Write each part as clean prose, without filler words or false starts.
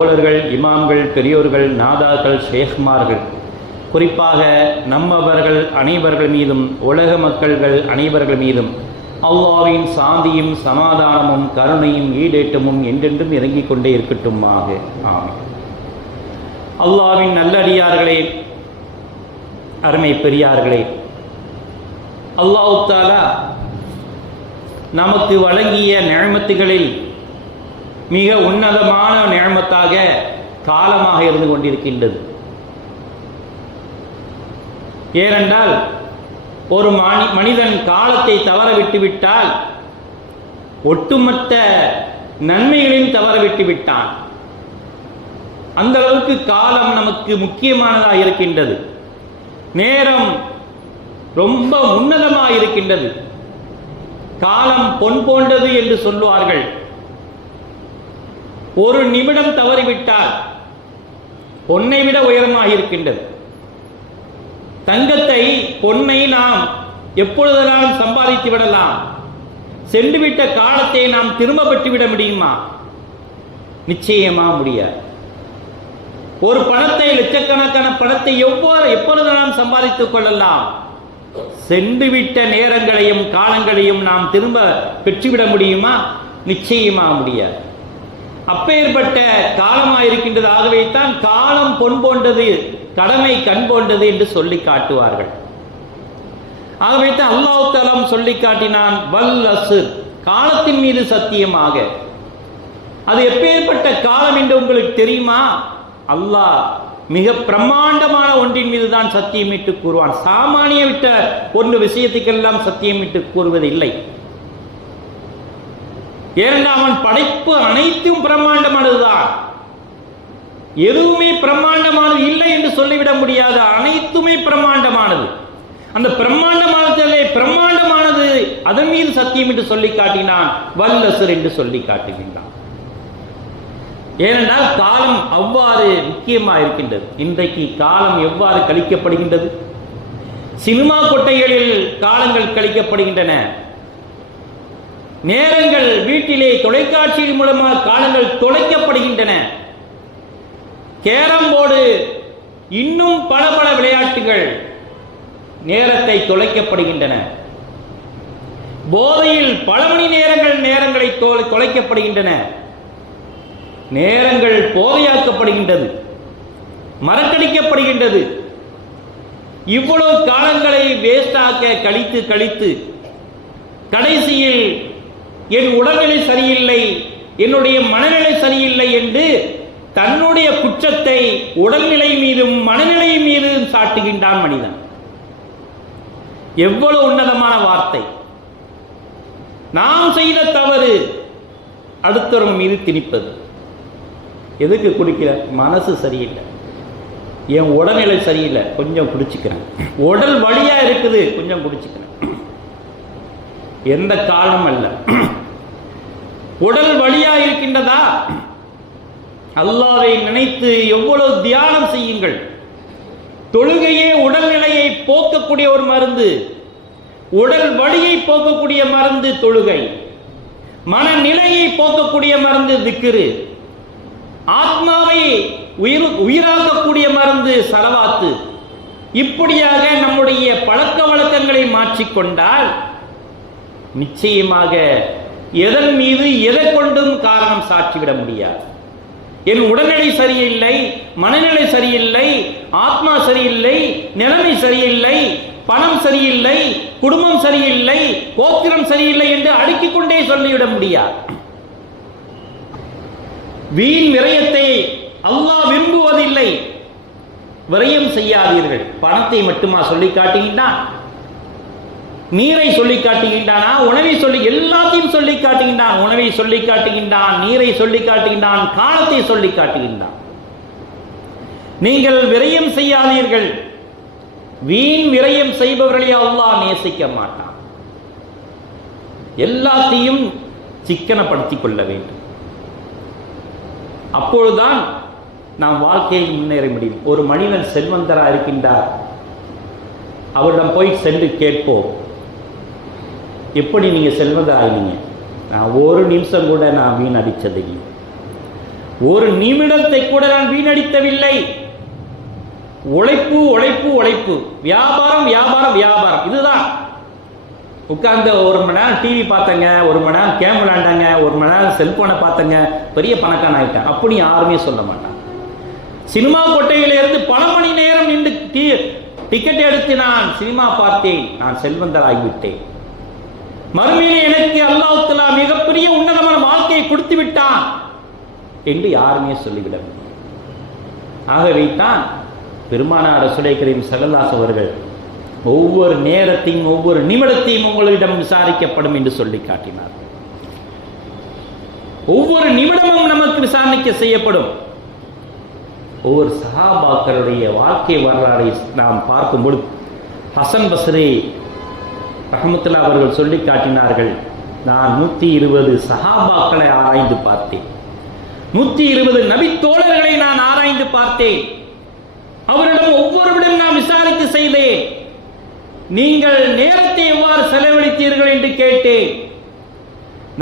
தோழர்கள், இமாம்கள், பெரியோர்கள், நாதாக்கள், ஷேக்மார்கள், குறிப்பாக நம்மவர்கள் அனைவர்கள் மீதும் உலக மக்கள்கள் அனைவர்கள் மீதும் அல்லாஹ்வின் சாந்தியும் சமாதானமும் கருணையும் ஈடேற்றமும் என்றென்றும் இறங்கிக் கொண்டே இருக்கட்டுமாக. ஆமீன். அல்லாஹ்வின் நல்லடியார்களே, அருமை பெரியார்களே, அல்லாஹ் தஆலா நமக்கு வழங்கிய நிஅமத்துகளில் மிக உன்னதமான நிஅமத்தாக காலமாக இருந்து கொண்டிருக்கின்றது. ஏனென்றால் ஒரு மனிதன் காலத்தை தவற விட்டுவிட்டால் ஒட்டுமொத்த நன்மைகளையும் தவற விட்டு விட்டான். அந்த அளவுக்கு காலம் நமக்கு முக்கியமானதாக இருக்கின்றது. நேரம் ரொம்ப உன்னதமாக இருக்கின்றது. காலம் பொன் போன்றது என்று சொல்லுவார்கள். ஒரு நிமிடம் தவறிவிட்டால் பொன்னை விட உயரமாக இருக்கின்றது. தங்கத்தை, பொன்னை நாம் எப்பொழுதெல்லாம் சம்பாதித்து விடலாம். சென்றுவிட்ட காலத்தை நாம் திரும்ப பெற்றுவிட முடியுமா? நிச்சயமா முடியாது. ஒரு பணத்தை, லட்சக்கணக்கான பணத்தை எப்பொழுதெல்லாம் சம்பாதித்துக் கொள்ளலாம். சென்றுவிட்ட நேரங்களையும் காலங்களையும் நாம் திரும்ப பெற்றுவிட முடியுமா? நிச்சயமா முடியாது. அப்பேற்பட்ட காலமாயிருக்கின்றது. ஆகவே தான் காலம் பொன் போன்றது, கடமை கண் போன்றது என்று சொல்லி காட்டுவார்கள். ஆகவே தான் அல்லாஹ் தஆலா சொல்லி காட்டினான், வல் அஸ்ர், காலத்தின் மீது சத்தியமாக. அது எப்பேற்பட்ட காலம் என்று உங்களுக்கு தெரியுமா? அல்லாஹ் மிக பிரம்மாண்டமான ஒன்றின் மீது தான் சத்தியமிட்டு கூறுவான். சாமானிய விட்ட ஒன்று விஷயத்துக்கெல்லாம் சத்தியமிட்டு கூறுவது இல்லை. ஏனென்றால் அவன் படைப்பு அனைத்தும் பிரம்மாண்டமானதுதான். எதுவுமே பிரம்மாண்டமானது இல்லை என்று சொல்லிவிட முடியாது. அனைத்துமே பிரம்மாண்டமானது. அந்த பிரம்மாண்டமானதிலே பிரம்மாண்டமானது, அதன் மீது சத்தியம் என்று சொல்லி காட்டினான். வல் அஸ்ர் என்று சொல்லி காட்டுகின்றான். ஏனென்றால் காலம் அவ்வாறு முக்கியமாக இருக்கின்றது. இன்றைக்கு காலம் எவ்வாறு கழிக்கப்படுகின்றது? சினிமா கொட்டைகளில் காலங்கள் கழிக்கப்படுகின்றன. நேரங்கள் வீட்டிலே தொலைக்காட்சியின் மூலமாக காலங்கள் தொலைக்கப்படுகின்றன. கேரம் போர்டு, இன்னும் பல பல விளையாட்டுகள் நேரத்தை தொலைக்கப்படுகின்றன. போதையில் பல மணி நேரங்களை தொலைக்கப்படுகின்றன. நேரங்கள் போதையாக்கப்படுகின்றது, மறக்கடிக்கப்படுகின்றது. இவ்வளவு காலங்களை வேஸ்டாக்க கழித்து கடைசியில் என் உடல்நிலை சரியில்லை, என்னுடைய மனநிலை சரியில்லை என்று தன்னுடைய குற்றத்தை உடல்நிலை மீதும் மனநிலை மீதும் சாட்டுகின்றான் மனிதன். எவ்வளவு உன்னதமான வார்த்தை! நாம் செய்த தவறு அடுத்தவர்கள் மீது திணிப்பது. எதுக்கு குடிக்கிற? மனசு சரியில்லை, என் உடல்நிலை சரியில்லை, கொஞ்சம் குடிச்சுக்கிறேன். உடல் வலியா இருக்குது, கொஞ்சம் குடிச்சுக்கிறேன். எந்த காரணம் அல்ல. உடல் வலியா இருக்கின்றதா? அல்லாஹ்வை நினைத்து எவ்வளவு தியானம் செய்யுங்கள். தொழுகையே உடல்நிலையை போக்கக்கூடிய ஒரு மருந்து. உடல் வலியை போக்கக்கூடிய மருந்து தொழுகை. மனநிலையை போக்கக்கூடிய மருந்து திக்ரு. ஆத்மாவை உயிராக்கக்கூடிய மருந்து ஸலவாத்து. இப்படியாக நம்முடைய பழக்க வழக்கங்களை மாற்றிக்கொண்டால் நிச்சயமாக எதன் மீது எதை கொண்டும் காரணம் சாற்றிவிட முடியாது. என் உடல்நிலை சரியில்லை, மனநிலை சரியில்லை, ஆத்மா சரியில்லை, நிலைமை சரியில்லை, பணம் சரியில்லை, குடும்பம் சரியில்லை, கோத்திரம் சரியில்லை என்று அடுக்கிக் கொண்டே சொல்லிவிட முடியாது. வீண் விரயத்தை அல்லாஹ் விரும்புவதில்லை. விரயம் செய்யாதீர்கள். பணத்தை மட்டுமா சொல்லி காட்டுகின்றான்? நீரை சொல்லி காட்டுகின்றானா? உணவை சொல்லி, எல்லாத்தையும் சொல்லி காட்டுகின்றான். உணவை சொல்லி காட்டுகின்றான், நீரை சொல்லி காட்டுகின்றான், காலத்தை சொல்லி காட்டுகின்றான். நீங்கள் விரயம் செய்யாதீர்கள். வீண் விரயம் செய்பவர்களை அல்லாஹ் நேசிக்க மாட்டான். எல்லாத்தையும் சிக்கனப்படுத்திக் கொள்ள வேண்டும். அப்பொழுதுதான் நாம் வாழ்க்கையில் முன்னேற முடியும். ஒரு மனிதன் செல்வந்தராக இருக்கின்றார், அவரிடம் போய் சென்று கேட்போம், எப்படி நீங்க செல்வந்தராயினீங்க? நான் ஒரு நிமிஷம் கூட நான் வீணடிச்சதில்லை. ஒரு நிமிடத்தை கூட நான் வீணடித்தவில்லை. உழைப்பு உழைப்பு உழைப்பு, வியாபாரம் வியாபாரம் வியாபாரம். இதுதான். உட்கார்ந்து 1 மணி நேரம் டிவி பார்த்தங்க, 1 மணி நேரம் கேம் விளையாண்டாங்க, 1 மணி நேரம் செல்போனை பார்த்தங்க, பெரிய பணக்காரன் ஆயிட்டேன் அப்படி யாருமே சொல்ல மாட்டாங்க. சினிமா கொட்டையிலிருந்து பல மணி நேரம் நின்று டிக்கெட் எடுத்து நான் சினிமா பார்த்தேன், நான் செல்வந்தராகிவிட்டேன். மறுமையிலே எனக்கு அல்லாஹ் தஆலா மிகப்பெரிய உன்னதமான வாழ்க்கையை கொடுத்து விட்டான் என்று யாருமே சொல்லிவிடவில்லை. ஆகவே தான் பெருமானார் ரசூலுல்லாஹி கரீம் ஸல்லல்லாஹு அலைஹி அவர்கள் ஒவ்வொரு நேரத்தையும் ஒவ்வொரு நிமிடத்தையும் உங்களிடம் விசாரிக்கப்படும் என்று சொல்லி காட்டினார். ஒவ்வொரு நிமிடமும் நமக்கு விசாரணைக்கு செய்யப்படும். ஒவ்வொரு சஹாபாக்களுடைய வாழ்க்கை வரலாறை நாம் பார்க்கும்போது ஹசன் பஸ்ரி ரஹ்மத்துல்லாஹி அவர்கள் சொல்லி காட்டினார்கள், நான் 120 சஹாபாக்களை ஆராய்ந்து பார்த்தேன், 120 நபி தோழர்களை நான் ஆராய்ந்து பார்த்தேன். அவரிடம் ஒவ்வொருவரிடம் நான் விசாரித்து செய்தேன். நீங்கள் நேரத்தை எவ்வாறு செலவழித்தீர்கள் என்று கேட்டேன்.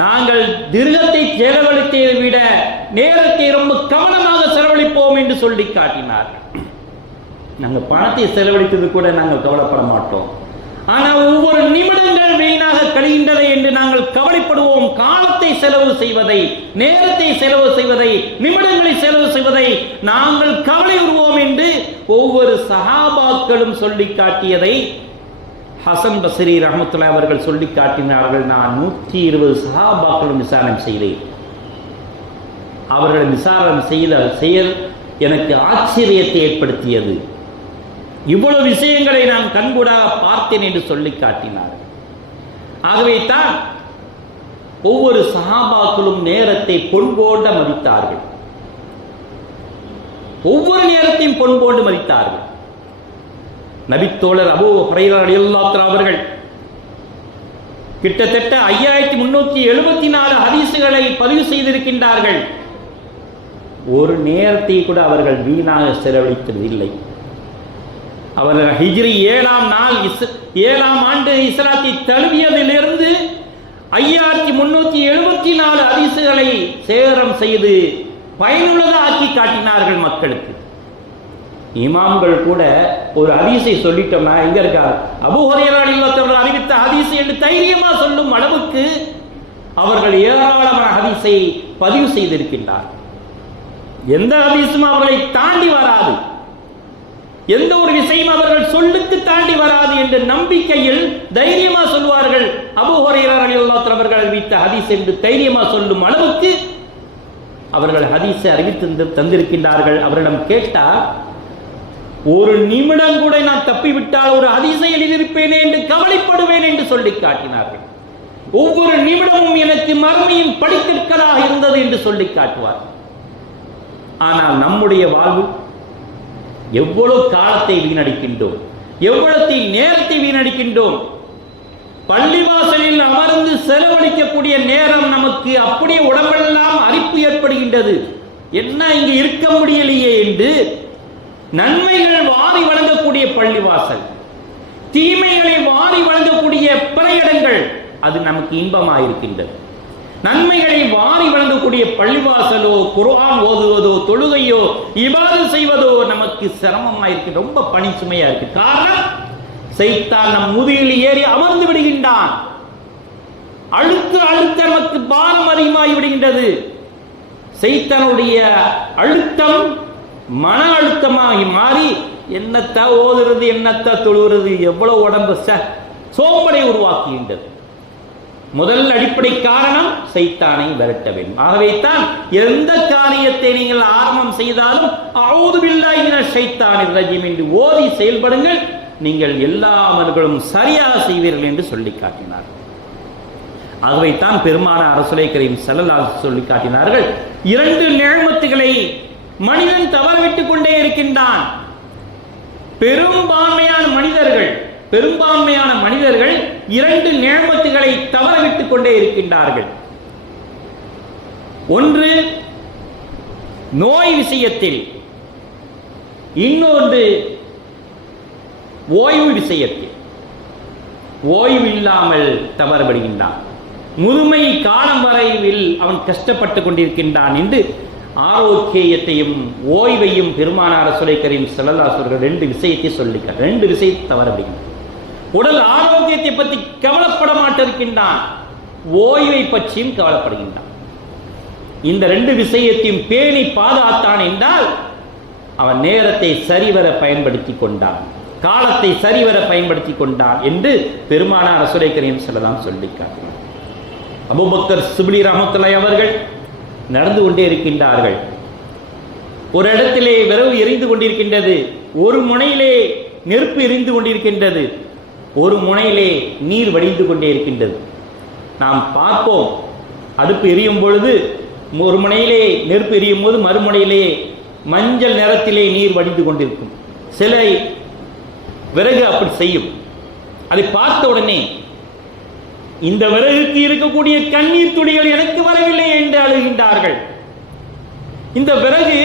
நாங்கள் திருகத்தை செலவழித்ததை விட நேரத்தை ரொம்ப கவனமாக செலவழிப்போம் என்று சொல்லி காட்டினார்கள். நாங்கள் பணத்தை செலவழித்தது கூட நாங்கள் கவலைப்பட மாட்டோம், ஆனால் ஒவ்வொரு நிமிடங்கள் வீணாக கழிகின்றது என்று நாங்கள் கவலைப்படுவோம். காலத்தை செலவு செய்வதை, நேரத்தை செலவு செய்வதை, நிமிடங்களை செலவு செய்வதை நாங்கள் கவலை உருவோம் என்று ஒவ்வொரு சஹாபாக்களும் சொல்லி காட்டியதை ஹசன் பஸ்ரி ரஹ்மத்துல்லாஹி அவர்கள் சொல்லி காட்டினார்கள். நான் 120 சஹாபாக்களும் விசாரணை செய்தேன். அவர்கள் விசாரணை செய்த செயல் எனக்கு ஆச்சரியத்தை ஏற்படுத்தியது. இவ்வளவு விஷயங்களை நான் கண்கூடாக பார்த்தேன் என்று சொல்லி காட்டினார். ஆகவே தான் ஒவ்வொரு சஹாபாக்களும் நேரத்தை பொன்போடு மதித்தார்கள். ஒவ்வொரு நேரத்தையும் பொன்போடு மதித்தார்கள். நபித்தோழர் அபூ ஹுரைரா ரலியல்லாஹு அன்ஹு அவர்கள் கிட்டத்தட்ட 5374 ஹதீசுகளை பதிவு செய்திருக்கின்றார்கள். ஒரு நேரத்தை கூட அவர்கள் வீணாக செலவழித்ததில்லை. அவர்கள் ஹிஜ்ரி 7ஆம் ஆண்டு இஸ்லாத்தை தழுவியதிலிருந்து 5374 ஹதீசுகளை சேகரம் செய்து பயனுள்ளதாக்கி காட்டினார்கள் மக்களுக்கு. இமாம்கள் கூட ஒரு ஹதீஸை சொல்லிட்டோம்னா எங்க இருக்கார், அபூ ஹுரைரா ரலியல்லாஹு அன்ஹு அறிவித்த ஹதீஸ் என்று தைரியமா சொல்லும் அளவுக்கு அவர்கள் ஏராளமான ஹதீஸை பதிவு செய்திருக்கின்றார். எந்த ஹதீஸும் அவர்களை தாண்டி வராது, எந்த ஒரு விஷயம் அவர்கள் சொல்லுக்கு தாண்டி வராது என்ற நம்பிக்கையில் தைரியமா சொல்வார்கள். அபூ ஹுரைரா ரலியல்லாஹு அன்ஹு அவர்கள் அறிவித்த ஹதீஸ் என்று தைரியமா சொல்லும் அளவுக்கு அவர்கள் ஹதீஸை அறிவித்து தந்திருக்கின்றார்கள். அவரிடம் கேட்டால் ஒரு நிமிடம் கூட நான் தப்பிவிட்டால் ஒரு ஹதீஸை எழுதியிருப்பேனே என்று கவலைப்படுவேன் என்று சொல்லி காட்டினார்கள். ஒவ்வொரு நிமிடமும் எனக்கு மறுமையின் படிக்கற்களாக இருந்தது என்று சொல்லி காட்டுவார். ஆனால் நம்முடைய வாழ்வு எவ்வளவு காலத்தை வீணடிக்கின்றோம், எவ்வளவு நேரத்தை வீணடிக்கின்றோம். பள்ளிவாசலில் அமர்ந்து செலவழிக்கக்கூடிய நேரம் நமக்கு அப்படியே உடம்பெல்லாம் அரிப்பு ஏற்படுகின்றது. என்ன இங்கு இருக்க முடியலையே என்று நன்மைகள் வாரி வழங்கக்கூடிய பள்ளிவாசல், தீமைகளை வாரி வழங்கக்கூடிய பிற இடங்கள் அது நமக்கு இன்பமாயிருக்கின்றது. நன்மைகளை வாரி வழங்கக்கூடிய பள்ளிவாசலோ, குர்ஆன் ஓதுவதோ, தொழுகையோ, இபாதத் செய்வதோ நமக்கு சிரமமாயிருக்கு, ரொம்ப பணி சுமையா இருக்கு. காரணம், சைத்தான் நம் முதுகில் ஏறி அமர்ந்து விடுகின்றான். அழுத்த நமக்கு பாரம் அதிகமாகி விடுகின்றது. சைத்தானுடைய அழுத்தம் மன அழுத்தமாகி மாறி என்னத்த ஓதுறது, என்னத்த தொழுகிறது, எவ்வளவு உடம்பு சோம்பலை உருவாக்குகின்றது. முதல் அடிப்படை காரணம் சைத்தானை விரட்ட வேண்டும். ஆகவே தான் எந்த காரியத்தை நீங்கள் ஆரம்பம் செய்தாலும் அஊது பில்லாஹி மினஷ் ஷைத்தானிர் ரஜீம் என்று ஓதி செயல்படுங்கள், நீங்கள் எல்லா அமல்களும் சரியாக செய்வீர்கள் என்று சொல்லி காட்டினார். ஆகவே தான் பெருமானார் ரசூலுல்லாஹி கரீம் ஸல்லல்லாஹு அலைஹி வஸல்லம் சொல்லி காட்டினார்கள், 2 நிஅமத்துகளை மனிதன் தவறவிட்டுக் கொண்டே இருக்கின்றான். பெரும்பான்மையான மனிதர்கள் 2 நிஅமத்துகளை தவறவிட்டுக் கொண்டே இருக்கின்றார்கள். ஒன்று நோய் விஷயத்தில், இன்னொன்று ஓய்வு விஷயத்தில். ஓய்வு இல்லாமல் தவறுபடுகின்றான். முதுமை காலம் வரையில் அவன் கஷ்டப்பட்டுக் கொண்டிருக்கின்றான் என்று ஆரோக்கியத்தையும் ஓய்வையும் பெருமானார் ரசூலை கரீம் ஸல்லல்லாஹு அலைஹி வஸல்லம் ரெண்டு விஷயத்தை சொல்லிக்கிறார். ரெண்டு விஷயத்தை தவற அப்படிங்க. உடல் ஆரோக்கியத்தை பற்றி கவலைப்பட மாட்டிருக்கின்றான், ஓய்வை பற்றியும் கவலைப்படுகின்றான். இந்த ரெண்டு விஷயத்தையும் பேணி பாதுகாத்தான் என்றால் அவன் நேரத்தை சரிவர பயன்படுத்தி கொண்டான், காலத்தை சரிவர பயன்படுத்தி கொண்டான் என்று பெருமானார் ரசூலை கரீம் ஸல்லல்லாஹு அலைஹி வஸல்லம் சொல்லி காட்டினார். அபூபக்கர் ஷிப்லி ரஹ்மத்துல்லாஹி அவர்கள் நடந்து கொண்டே இருக்கின்றார்கள். ஒரு இடத்திலே விரவு எரிந்து கொண்டிருக்கின்றது, ஒரு முனையிலே நெருப்பு எரிந்து கொண்டிருக்கின்றது, ஒரு முனையிலே நீர் வடிந்து கொண்டே இருக்கின்றது. நாம் பார்ப்போம், அடுப்பு எரியும் பொழுது ஒரு முனையிலே நெருப்பு எரியும் போது மறுமுனையிலே மஞ்சள் நிறத்திலே நீர் வடிந்து கொண்டிருக்கும். சில விறகு அப்படி செய்யும். அதை பார்த்த உடனே இந்த விறகுக்கு இருக்கக்கூடிய கண்ணீர் துளிகள் எனக்கு வரவில்லை என்று அழுகின்றார்கள். இந்த விறகு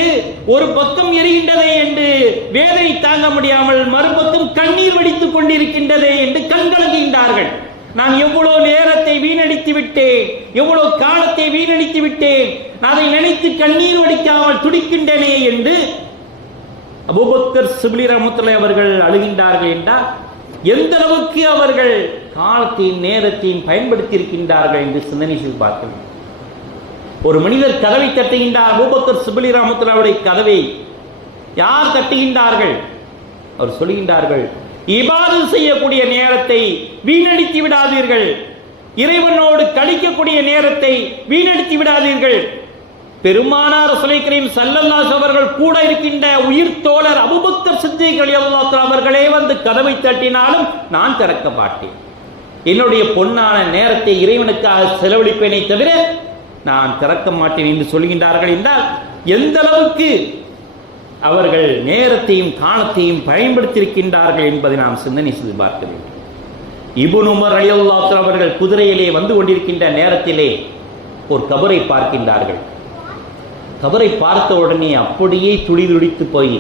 ஒரு பக்கம் எரிகின்றதே என்று வேதனை தாங்க முடியாமல் மறுபக்கம் கண்ணீர் வடித்துக் கொண்டிருக்கின்றதே என்று கண்கலங்குகின்றார்கள். நான் எவ்வளவு நேரத்தை வீணடித்து விட்டேன், எவ்வளவு காலத்தை வீணடித்து விட்டேன், அதை நினைத்து கண்ணீர் வடிக்காமல் துடிக்கின்றனே என்று அபூபக்கர் ஷிப்லி ரஹ்மத்துல்லாஹி அவர்கள் அழுகின்றார்கள் என்றால் எந்த அளவுக்கு அவர்கள் காலத்தையும் நேரத்தையும் பயன்படுத்தி இருக்கின்றார்கள் என்று சிந்தனை செய்து பார்க்கலாம். ஒரு மனிதர் கதவை தட்டுகின்றார். அபூபக்கர் ஷிப்லி ரஹ்மத்துல்லாஹி அவருடைய கதவை யார் தட்டுகின்றார்கள்? அவர் சொல்கின்றார்கள், இபாதத் செய்யக்கூடிய நேரத்தை வீணடித்து விடாதீர்கள், இறைவனோடு கழிக்கக்கூடிய நேரத்தை வீணடித்து விடாதீர்கள். பெருமானார் ரசூலை கரீம் ஸல்லல்லாஹு அலைஹி அவர்கள் கூட இருக்கின்ற உயிர் தோழர் அபூபக்கர் சித்திக் ரலியல்லாஹு தஆலா அவர்களே வந்து கதவை தட்டினாலும் நான் திறக்க மாட்டேன். என்னுடைய பொன்னான நேரத்தை இறைவனுக்காக செலவழிப்பேனே தவிர நான் திறக்க மாட்டேன் என்று சொல்கின்றார்கள் என்றால் எந்த அளவுக்கு அவர்கள் நேரத்தையும் காலத்தையும் பயன்படுத்தியிருக்கின்றார்கள் என்பதை நாம் சிந்தனை செய்து பார்க்க வேண்டும். இப்னு உமர் ரலியல்லாஹு தஆலா அவர்கள் குதிரையிலே வந்து கொண்டிருக்கின்ற நேரத்திலே ஒரு கபரை பார்க்கின்றார்கள். கபரை பார்த்த உடனே அப்படியே துடிதுடித்து போய்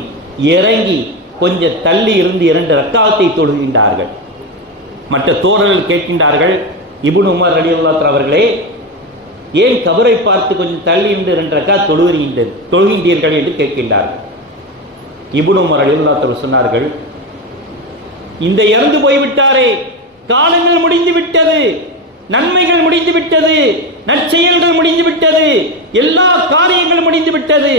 இறங்கி கொஞ்சம் தள்ளி இருந்து 2 ரக்காத்தை தொழுகின்றார்கள். மற்ற தோழர்கள் கேட்கின்றார்கள், இப்னு உமர் ரலியல்லாஹு தஆலா அவர்களே, ஏன் கபரை பார்த்து கொஞ்சம் தள்ளி இருந்து 2 ரக்காத் தொழுகின்றீர்கள் என்று கேட்கின்றார்கள். இப்னு உமர் ரலியல்லாஹு தஆலா சொன்னார்கள், இந்த இறந்து போய்விட்டாரே, காலங்கள் முடிந்து விட்டது, நன்மைகள் முடிந்து விட்டது, நற்செயல்கள் முடிந்து விட்டது, எல்லா காரியங்களும் முடிந்து விட்டது.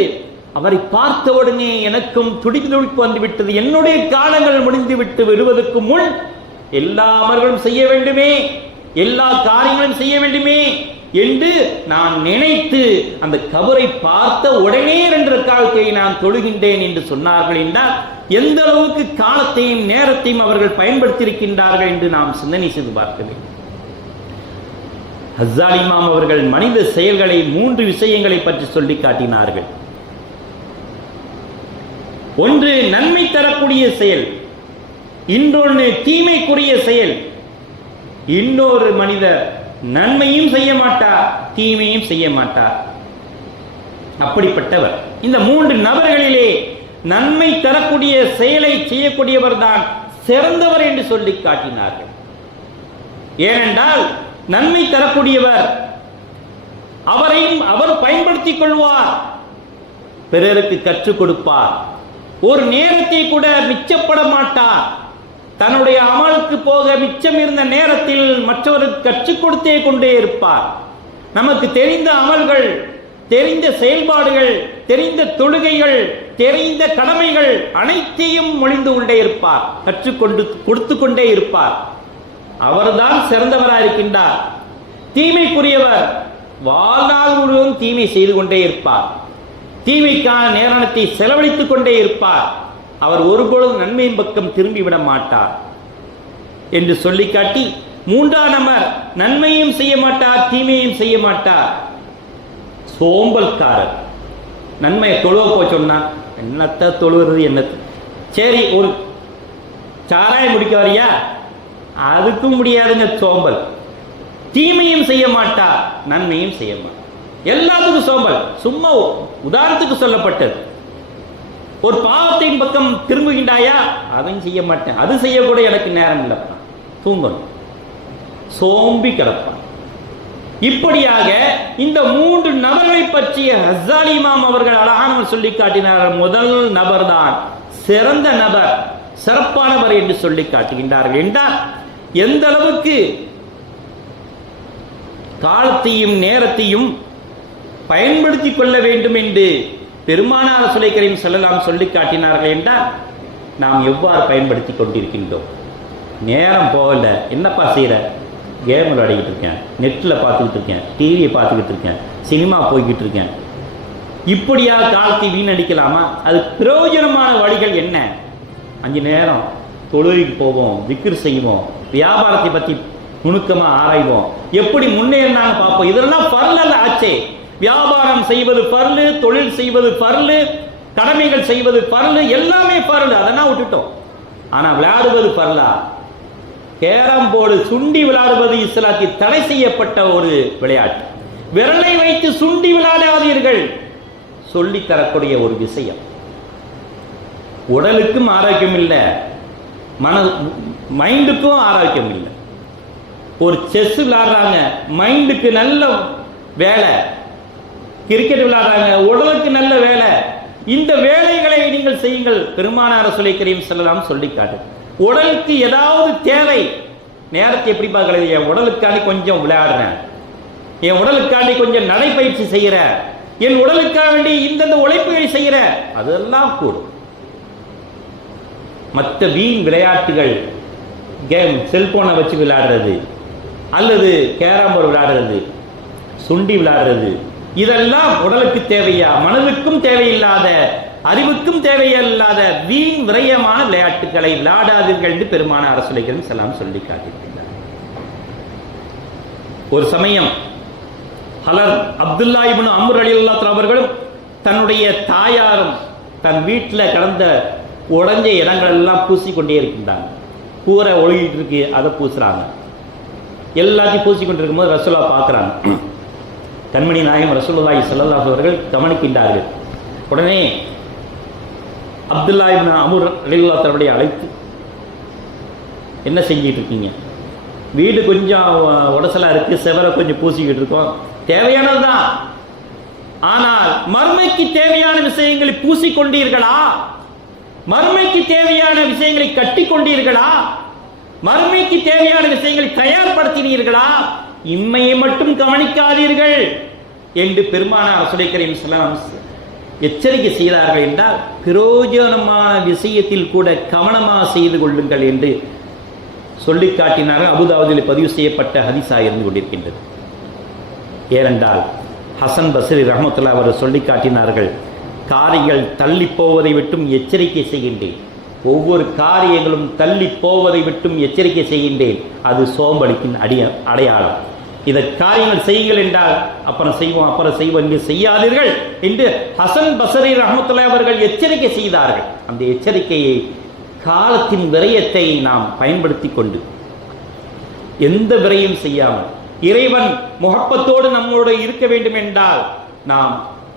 அவரை பார்த்த உடனே எனக்கும் துடிப்பு வந்துவிட்டது. என்னுடைய காலங்கள் முடிந்து விட்டு விடுவதற்கு முன் எல்லா அமல்களும் செய்ய வேண்டுமே, எல்லா காரியங்களும் செய்ய வேண்டுமே என்று நான் நினைத்து அந்த கபரை பார்த்த உடனே 2 ரக்காத்தை நான் தொழுகின்றேன் என்று சொன்னார்கள் என்றால் எந்த அளவுக்கு காலத்தையும் நேரத்தையும் அவர்கள் பயன்படுத்தியிருக்கின்றார்கள் என்று நாம் சிந்தனை செய்து பார்க்க வேண்டும். ஹஸ்ஸாலி இமாம் அவர்கள் மனித செயல்களை 3 விஷயங்களை பற்றி சொல்லி காட்டினார்கள். ஒன்று நன்மை தரக்கூடிய செயல், இன்னொன்று தீமைக்குரிய செயல், இன்னொரு மனிதர் நன்மையும் செய்ய மாட்டார், தீமையும் செய்ய மாட்டார். அப்படிப்பட்டவர் இந்த 3 நபர்களிலே நன்மை தரக்கூடிய செயலை செய்யக்கூடியவர் தான் சிறந்தவர் என்று சொல்லி காட்டினார்கள். ஏனென்றால் நன்மை தரக்கூடியவர் அவரையும் அவர் பயன்படுத்திக் கொள்வார், பிறருக்கு கற்றுக் கொடுப்பார், ஒரு நேரத்தை கூட மிச்சப்பட மாட்டார். தன்னுடைய அமலுக்கு போக மிச்சம் இருந்த நேரத்தில் மற்றவருக்கு கற்றுக் கொடுத்தே கொண்டே இருப்பார். நமக்கு தெரிந்த அமல்கள், தெரிந்த செயல்பாடுகள், தெரிந்த தொழுகைகள், தெரிந்த கடமைகள் அனைத்தையும் மொழிந்து கொண்டே இருப்பார், கற்றுக்கொண்டு கொடுத்து கொண்டே இருப்பார். அவர்தான் சிறந்தவராக இருக்கின்றார். தீமைக்குரியவர் வாழ்நாள் முழுவதும் தீமை செய்து கொண்டே இருப்பார், தீமைக்கான நேரத்தை செலவழித்துக் கொண்டே இருப்பார். அவர் ஒருபொழுதும் நன்மையின் பக்கம் திரும்பிவிட மாட்டார் என்று சொல்லி காட்டி 3ஆம் நபர் நன்மையும் செய்ய மாட்டார், தீமையும் செய்ய மாட்டார், சோம்பல்காரர். நன்மையை தொழுவ போய் சொன்னா என்னத்த தொழுகிறது, என்னத்த சரி ஒரு சாராயம் முடிக்க வரியா, அதுக்கும் முடியாதுங்க, சோம்பல். தீமையும் செய்ய மாட்டார், நன்மையும் செய்ய மாட்டார், எல்லாத்துக்கும் சோம்பல். சும்மா உதாரணத்துக்கு சொல்லப்பட்டது. ஒரு பாவத்தின் பக்கம் திரும்புகின்றாயா, அதையும் செய்ய மாட்டேன், அது செய்யக்கூட எனக்கு நேரம் இல்லைப்பா, தூங்கணும், சோம்பி கிடப்பான். இப்படியாக இந்த 3 நபர்களை பற்றிய ஹஸ்ஸாலி இமாம் அவர்கள் அழகான சொல்லி காட்டினார்கள். முதல் நபர் தான் சிறந்த நபர், சிறப்பானவர் என்று சொல்லி காட்டுகின்றார்கள். என்றால் எந்த அளவுக்கு காலத்தையும் நேரத்தையும் பயன்படுத்திக் கொள்ள வேண்டும் என்று பெருமானார் ரசூலுல்லாஹி கரீம் ஸல்லல்லாஹு சொல்லி காட்டினார்கள் என்றால் நாம் எவ்வாறு பயன்படுத்தி கொண்டிருக்கின்றோம். நேரம் போகல, என்னப்பா செய்கிற, கேம் விளையாடிக்கிட்டு இருக்கேன், நெட்டில் பார்த்துக்கிட்டு இருக்கேன், டிவியை பார்த்துக்கிட்டு இருக்கேன், சினிமா போய்கிட்டு இருக்கேன், இப்படியா காலத்தை வீணடிக்கலாமா? அது பிரயோஜனமான வழிகள் என்ன? 5 நேரம் தொழுகைக்கு போவோம், திக்ர் செய்வோம், வியாபாரத்தை பற்றி நுணுக்கமாக ஆராய்வோம், எப்படி முன்னேறினாங்க பார்ப்போம். இதெல்லாம் பர்ல் ஆச்சே. வியாபாரம் செய்வது பர்லு, தொழில் செய்வது பர்லு, கடமைகள் செய்வது பர்லு, எல்லாமே பர்லு. அதெல்லாம் விட்டுட்டோம். ஆனால் விளையாடுவது பர்லா? கேரம் போர்டு சுண்டி விளையாடுவது இஸ்லாத்தில் தடை செய்யப்பட்ட ஒரு விளையாட்டு. விரலை வைத்து சுண்டி விளையாடாதீர்கள், சொல்லி தரக்கூடிய ஒரு விஷயம். உடலுக்கும் ஆரோக்கியம் இல்லை, மைண்டுக்கும் ஆரோக்கியம் இல்லை. ஒரு செஸ் விளையாடுறாங்க, மைண்டுக்கு நல்ல வேலை. கிரிக்கெட் விளையாடுறாங்க, உடலுக்கு நல்ல வேலை. இந்த வேலைகளை நீங்கள் செய்யுங்கள். பெருமானார் ரசூலுல்லாஹி கரீம் ஸல்லல்லாஹு சொல்லி காட்டு. உடலுக்கு ஏதாவது தேவை, நேரத்தை எப்படி பார்க்கறது? என் உடலுக்காண்டி கொஞ்சம் விளையாடுறேன், என் உடலுக்காண்டி கொஞ்சம் நடைப்பயிற்சி செய்கிறேன், என் உடலுக்காக வேண்டி இந்தந்த உழைப்புகளை செய்கிறேன், அதெல்லாம் கூடும். மற்ற வீண் விளையாட்டுகள், கேம், செல்போனை வச்சு விளையாடுறது, அல்லது கேரம் போர்டு விளையாடுறது, சுண்டி விளையாடுறது, இதெல்லாம் உடலுக்கு தேவையா? மனதுக்கும் தேவையில்லாத, அறிவுக்கும் தேவையில்லாத வீண் விரயமான விளையாட்டுகளை விளையாடாதீர்கள் என்று பெருமானார் ரசூலுல்லாஹி ஸல்லல்லாஹு அலைஹி வஸல்லம் சொல்லி காட்டியிருக்கிறார். ஒரு சமயம் ஹலர் அப்துல்லா இப்னு அம்ர் ரலியல்லாஹு அன்ஹு அவர்களும் தன்னுடைய தாயாரும் தன் வீட்டில் கடந்த உடைஞ்ச இடங்கள் எல்லாம் பூசிக்கொண்டே இருக்கின்றாங்க. கூரை ஒழுகிட்டு இருக்கு, அதை பூசுறாங்க. எல்லாத்தையும் பூசிக்கொண்டிருக்கும் போது ரசூலுல்லாஹ் பார்க்குறாங்க. கண்மணி நாயகம் ரசூலுல்லாஹி ஸல்லல்லாஹு அலைஹி அவர்கள் கவனிக்கின்றார்கள். உடனே அப்துல்லா இப்னு அம்ர் ரலியல்லாஹு அன்ஹு அழைத்து, என்ன செஞ்சிட்டு இருக்கீங்க? வீடு கொஞ்சம் உடசலாக இருக்கு, செவரை கொஞ்சம் பூசிக்கிட்டு இருக்கோம், தேவையானது தான். ஆனால் மறுமைக்கு தேவையான விஷயங்களை பூசிக்கொண்டீர்களா? மறுமைக்கு தேவையான விஷயங்களை கட்டி கொண்டீர்களா? மறுமைக்கு தேவையான விஷயங்களை தயார்படுத்தினீர்களா? இம்மையை மட்டும் கவனிக்காதீர்கள் என்று பெருமானார் ரசூலுல்லாஹி கரீம் ஸல்லல்லாஹு அலைஹி வஸல்லம் எச்சரிக்கை செய்தார்கள். என்றால் பிரயோஜனமான விஷயத்தில் கூட கவனமாக செய்து கொள்ளுங்கள் என்று சொல்லி காட்டினார்கள். அபூதாவூதில் பதிவு செய்யப்பட்ட ஹதீஸாக இருந்து கொண்டிருக்கின்றது. ஏனென்றால் ஹசன் பஸ்ரி ரஹ்மத்துல்லாஹி அவர்கள் சொல்லி காட்டினார்கள், காரியங்கள் தள்ளி போவதை விட்டும் எச்சரிக்கை செய்கின்றேன். ஒவ்வொரு காரியங்களும் தள்ளி போவதை விட்டும் எச்சரிக்கை செய்கின்றேன். அது சோம்பலின் அடையாளம். இதை காரியங்கள் செய்யுங்கள் என்றால் அப்புறம் செய்வோம் என்று செய்யாதீர்கள் என்று ஹசன் பஸ்ரி ரஹ்மத்துல்லாஹி அவர்கள் எச்சரிக்கை செய்தார்கள். அந்த எச்சரிக்கையை, காலத்தின் விரயத்தை நாம் பயன்படுத்தி கொண்டு எந்த விரயம் செய்யாமல் இறைவன் முகப்பத்தோடு நம்மோடு இருக்க வேண்டும் என்றால் நாம்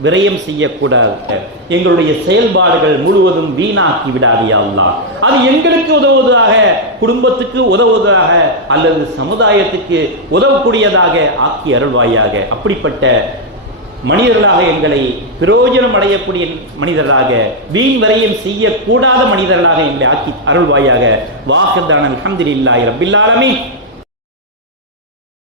விரயம் செய்யக்கூடாது. எங்களுடைய செயல்பாடுகள் முழுவதும் வீணாக்கி விடாதே அல்லாஹ். அது எங்களுக்கு உதவுவதாக, குடும்பத்துக்கு உதவுவதாக, அல்லது சமுதாயத்துக்கு உதவக்கூடியதாக ஆக்கி அருள்வாயாக. அப்படிப்பட்ட மனிதர்களாக எங்களை பிரயோஜனம் அடையக்கூடிய மனிதர்களாக, வீண் விரயம் செய்யக்கூடாத மனிதர்களாக எங்களை ஆக்கி அருள்வாயாக. வாஹிதான அல்ஹம்துலில்லாஹி ரப்பில் ஆலமீன்.